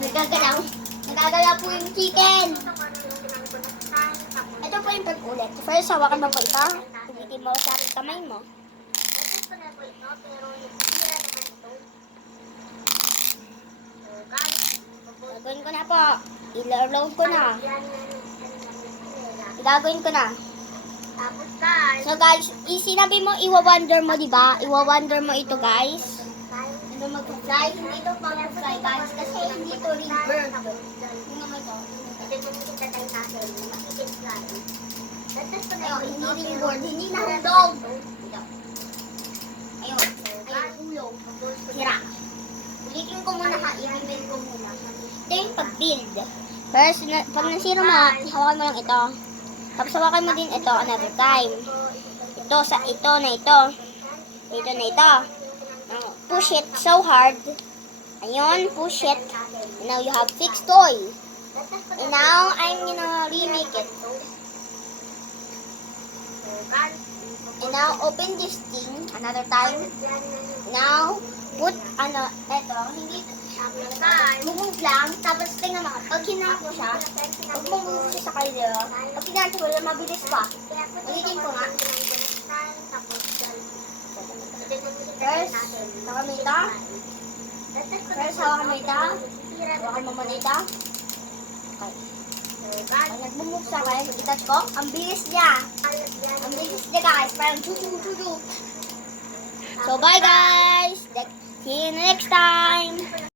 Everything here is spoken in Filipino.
nagagalaw. Nagagalaw po yung chicken. Ito po yung pag-ulit. First, hawakan mo po ito. Hindi mo sa kamay mo. Gagawin ko na po. I-load ko na. Gagawin ko na. So guys, sinabi mo, iwa-wonder mo, diba? Iwa-wonder mo ito, guys. Ano mag-fly? Hindi ito mag-fly, guys. Kasi hindi ito ring bird. Tingnan mo ito. Ayun, hindi ring bird. Hindi nahulog. Ayun. Ayun, hulog. Sira. Ulitin ko muna ha. I-reveal ko muna. Ito yung pag-build. First, pag nasira mo, hawakan mo lang ito. Tapos hawakan mo din ito another time. Ito sa ito na ito. Ito na ito. Push it so hard. Ayun, push it. And now you have fixed toy. And now I'm gonna remake it. And now open this thing another time. Now put eto, hindi move lang, tapos tingnan mo, pag hinanap mo siya, huwag mong move siya sa kalero. Pag hinanap mo siya, mabilis pa. Ulitin ko nga. First, hawakan mo ito. First, hawakan mo ito. Hawakan mo muna ito. Okay. Pag nag-move sa akin, i-touch ko, ang bilis niya. Ang bilis niya, guys. Parang chuchu. So, bye guys! See you next time!